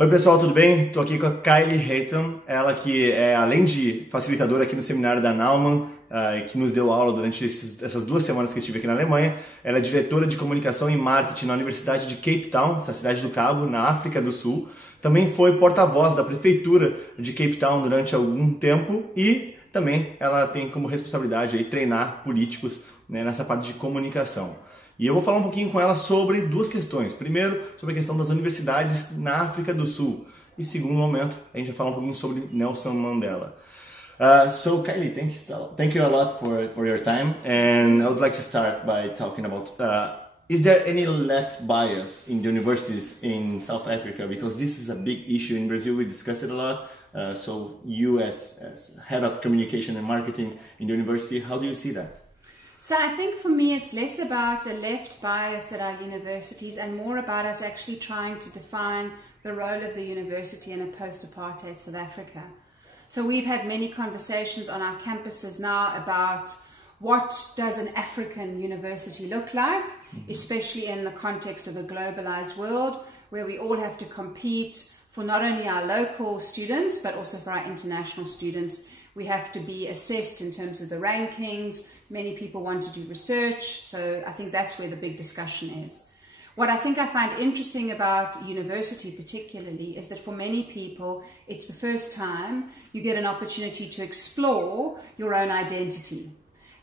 Oi pessoal, tudo bem? Estou aqui com a Kylie Hatton, ela que é, além de facilitadora aqui no seminário da Naumann, que nos deu aula durante essas 2 semanas que eu estive aqui na Alemanha, ela é diretora de comunicação e marketing na Universidade de Capetown, essa cidade do Cabo, na África do Sul. Também foi porta-voz da prefeitura de Capetown durante algum tempo e também ela tem como responsabilidade aí, treinar políticos, né, nessa parte de comunicação. E eu vou falar um pouquinho com ela sobre 2 questões. Primeiro, sobre a questão das universidades na África do Sul. E segundo momento, a gente vai falar um pouquinho sobre Nelson Mandela. So Kylie, thank you a lot for your time. And I would like to start by talking about, is there any left bias in the universities in South Africa? Because this is a big issue in Brazil, we discuss it a lot. So you as head of communication and marketing in the university, how do you see that? So I think for me it's less about a left bias at our universities and more about us actually trying to define the role of the university in a post-apartheid South Africa. So we've had many conversations on our campuses now about what does an African university look like, especially in the context of a globalized world where we all have to compete for not only our local students but also for our international students. We have to be assessed in terms of the rankings. Many people want to do research, so I think that's where the big discussion is. What I think I find interesting about university particularly is that for many people, it's the first time you get an opportunity to explore your own identity.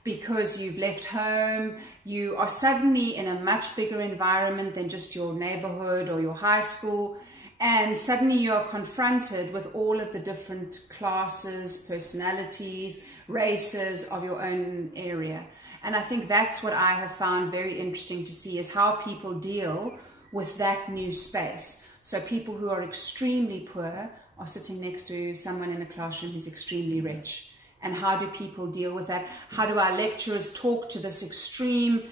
Because you've left home, you are suddenly in a much bigger environment than just your neighborhood or your high school. And suddenly you're confronted with all of the different classes, personalities, races of your own area. And I think that's what I have found very interesting to see is how people deal with that new space. So people who are extremely poor are sitting next to someone in a classroom who's extremely rich. And how do people deal with that? How do our lecturers talk to this extreme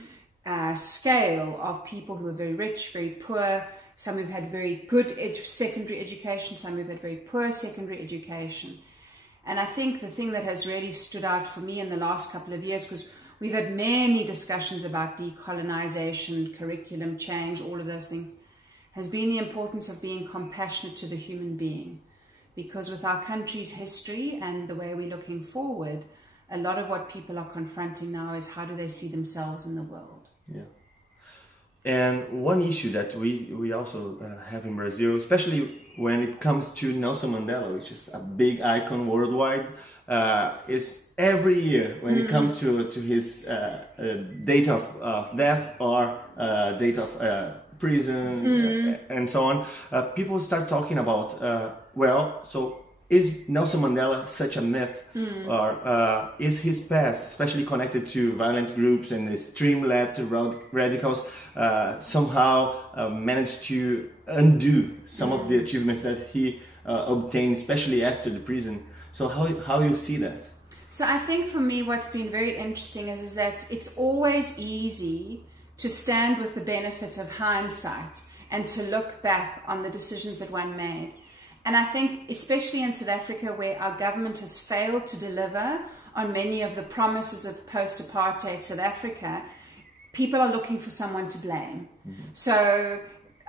scale of people who are very rich, very poor, some who've had very good secondary education, some who've had very poor secondary education. And I think the thing that has really stood out for me in the last couple of years, because we've had many discussions about decolonization, curriculum change, all of those things, has been the importance of being compassionate to the human being. Because with our country's history and the way we're looking forward, a lot of what people are confronting now is how do they see themselves in the world. Yeah. And one issue that we also have in Brazil, especially when it comes to Nelson Mandela, which is a big icon worldwide, is every year when it comes to his date of death or date of prison and so on, people start talking about, well, so is Nelson Mandela such a myth, or is his past, especially connected to violent groups and extreme left radicals, somehow managed to undo some of the achievements that he obtained, especially after the prison? So how you see that? So I think for me what's been very interesting is that it's always easy to stand with the benefit of hindsight and to look back on the decisions that one made. And I think, especially in South Africa, where our government has failed to deliver on many of the promises of post-apartheid South Africa, people are looking for someone to blame. So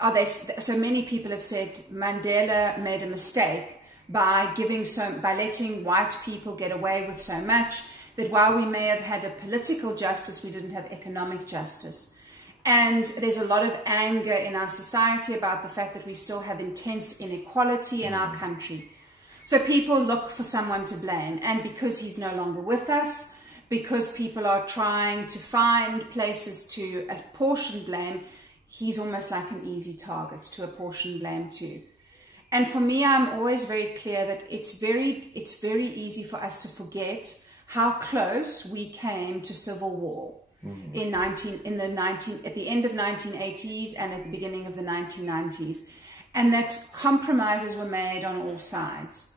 many people have said Mandela made a mistake by letting white people get away with so much, that while we may have had a political justice, we didn't have economic justice. And there's a lot of anger in our society about the fact that we still have intense inequality in our country. So people look for someone to blame. And because he's no longer with us, because people are trying to find places to apportion blame, he's almost like an easy target to apportion blame to. And for me, I'm always very clear that it's very easy for us to forget how close we came to civil war. At the end of 1980s and at the beginning of the 1990s, and that compromises were made on all sides.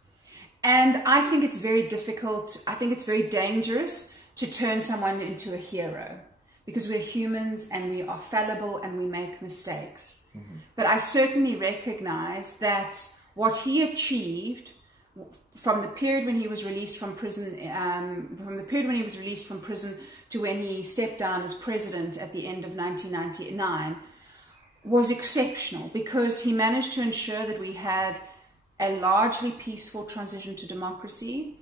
And I think it's very difficult, I think it's very dangerous to turn someone into a hero, because we're humans and we are fallible and we make mistakes. But I certainly recognize that what he achieved from the period when he was released from prison, to when he stepped down as president at the end of 1999, was exceptional, because he managed to ensure that we had a largely peaceful transition to democracy.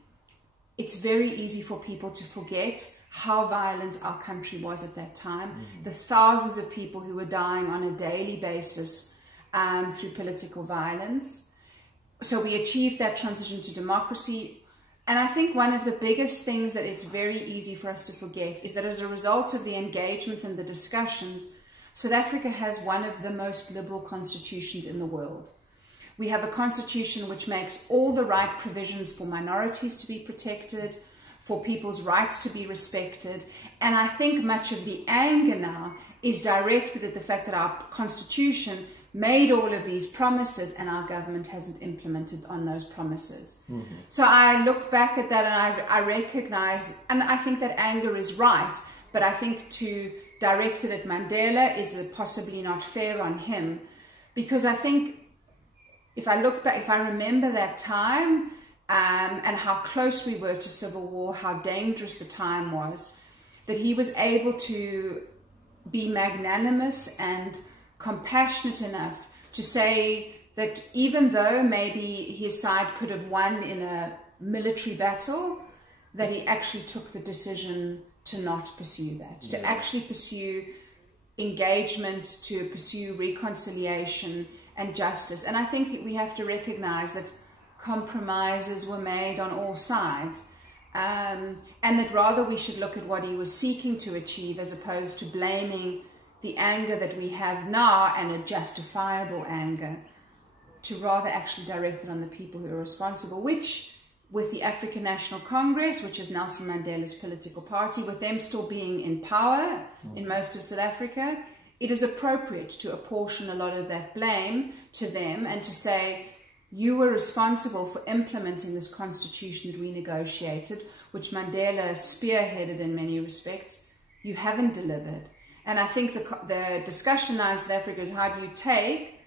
It's very easy for people to forget how violent our country was at that time, the thousands of people who were dying on a daily basis through political violence. So we achieved that transition to democracy. And I think one of the biggest things that it's very easy for us to forget is that as a result of the engagements and the discussions, South Africa has one of the most liberal constitutions in the world. We have a constitution which makes all the right provisions for minorities to be protected, for people's rights to be respected. And I think much of the anger now is directed at the fact that our constitution made all of these promises and our government hasn't implemented on those promises. So I look back at that and I recognize, and I think that anger is right, but I think to direct it at Mandela is possibly not fair on him, because I think if I look back, if I remember that time and how close we were to civil war, how dangerous the time was, that he was able to be magnanimous and compassionate enough to say that even though maybe his side could have won in a military battle, that he actually took the decision to not pursue that, to actually pursue engagement, to pursue reconciliation and justice. And I think we have to recognize that compromises were made on all sides, and that rather we should look at what he was seeking to achieve as opposed to blaming the anger that we have now, and a justifiable anger, to rather actually direct it on the people who are responsible, which with the African National Congress, which is Nelson Mandela's political party, with them still being in power in most of South Africa, it is appropriate to apportion a lot of that blame to them and to say, you were responsible for implementing this constitution that we negotiated, which Mandela spearheaded in many respects. You haven't delivered. And I think the discussion now in South Africa is, how do you take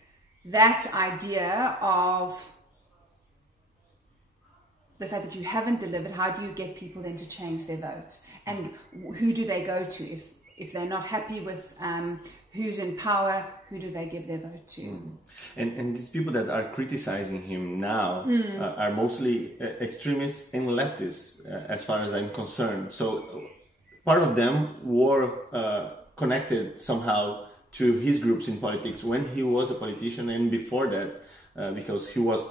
that idea of the fact that you haven't delivered, how do you get people then to change their vote? And who do they go to? If they're not happy with who's in power, who do they give their vote to? And these people that are criticizing him now are mostly extremists and leftists, as far as I'm concerned. So part of them were connected somehow to his groups in politics when he was a politician, and before that, because he was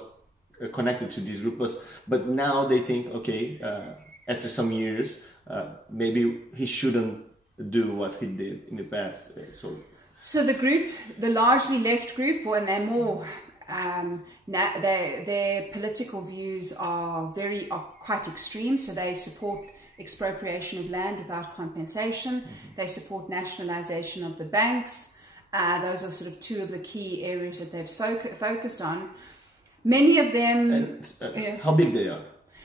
connected to these groups. But now they think, okay, after some years, maybe he shouldn't do what he did in the past. So the group, the largely left group, and they're more, their political views are quite extreme. So they support expropriation of land without compensation. They support nationalization of the banks. Those are sort of two of the key areas that they've focused on. Many of them... how big they are?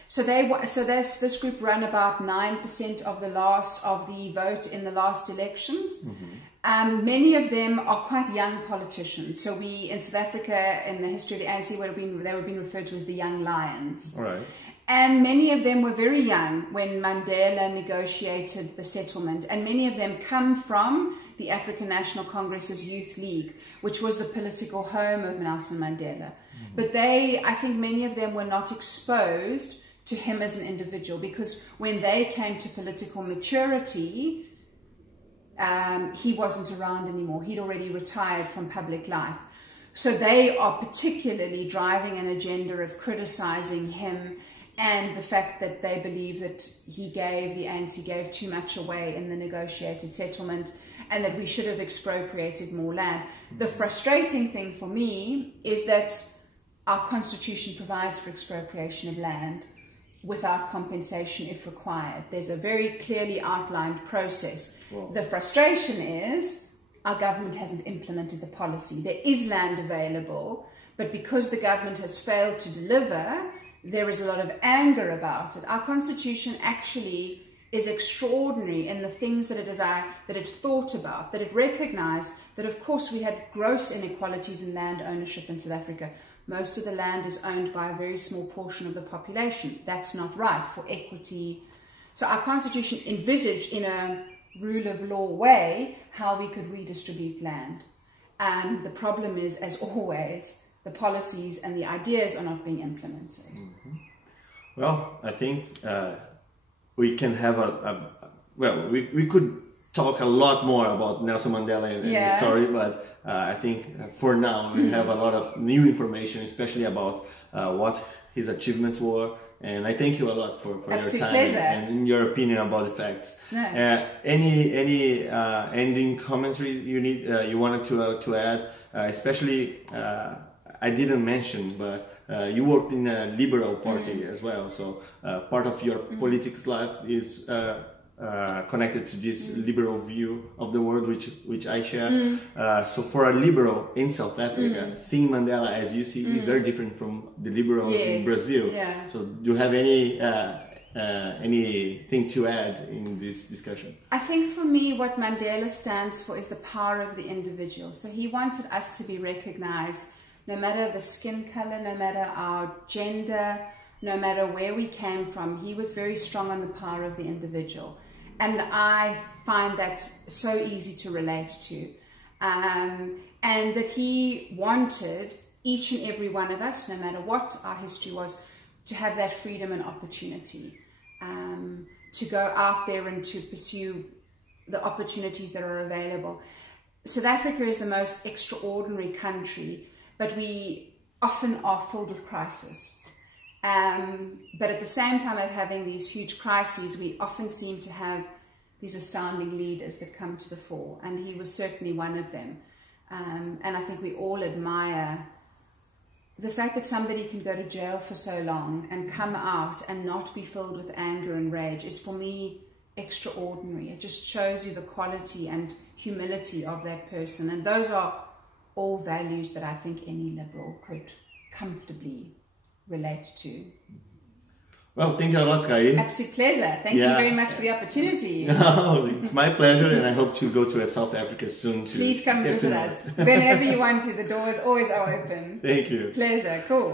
So this group ran about 9% of the vote in the last elections. Many of them are quite young politicians. So we in South Africa, in the history of the ANC, they were being referred to as the young lions. All right. And many of them were very young when Mandela negotiated the settlement. And many of them come from the African National Congress's Youth League, which was the political home of Nelson Mandela. But I think many of them were not exposed to him as an individual, because when they came to political maturity, he wasn't around anymore. He'd already retired from public life. So they are particularly driving an agenda of criticizing him, and the fact that they believe that the ANC gave too much away in the negotiated settlement, and that we should have expropriated more land. The frustrating thing for me is that our constitution provides for expropriation of land without compensation if required. There's a very clearly outlined process. Wow. The frustration is our government hasn't implemented the policy. There is land available, but because the government has failed to deliver, there is a lot of anger about it. Our constitution actually is extraordinary in the things that it thought about, that it recognized that of course we had gross inequalities in land ownership in South Africa. Most of the land is owned by a very small portion of the population. That's not right for equity. So our constitution envisaged in a rule of law way how we could redistribute land. The problem is, as always, the policies and the ideas are not being implemented. Mm-hmm. Well, I think we can have we could talk a lot more about Nelson Mandela and the story, but I think for now we have a lot of new information, especially about what his achievements were. And I thank you a lot for your time and your opinion about the facts. No. Any ending commentary you wanted to add, especially I didn't mention, but you worked in a liberal party as well. So part of your politics life is connected to this liberal view of the world, which I share. So for a liberal in South Africa, seeing Mandela as you see is very different from the liberals in Brazil. Yeah. So do you have anything to add in this discussion? I think for me what Mandela stands for is the power of the individual. So he wanted us to be recognized no matter the skin color, no matter our gender, no matter where we came from. He was very strong on the power of the individual. And I find that so easy to relate to. And that he wanted each and every one of us, no matter what our history was, to have that freedom and opportunity. To go out there and to pursue the opportunities that are available. South Africa is the most extraordinary country, but we often are filled with crisis. But at the same time of having these huge crises, we often seem to have these astounding leaders that come to the fore, and he was certainly one of them. And I think we all admire the fact that somebody can go to jail for so long and come out and not be filled with anger and rage is, for me, extraordinary. It just shows you the quality and humility of that person, and those are all values that I think any liberal could comfortably relate to. Well, thank you a lot, Kylie. Absolute pleasure. Thank you very much for the opportunity. No, it's my pleasure, and I hope to go to South Africa soon. Please come visit us. Whenever you want to, the doors always are open. Thank you. Pleasure. Cool.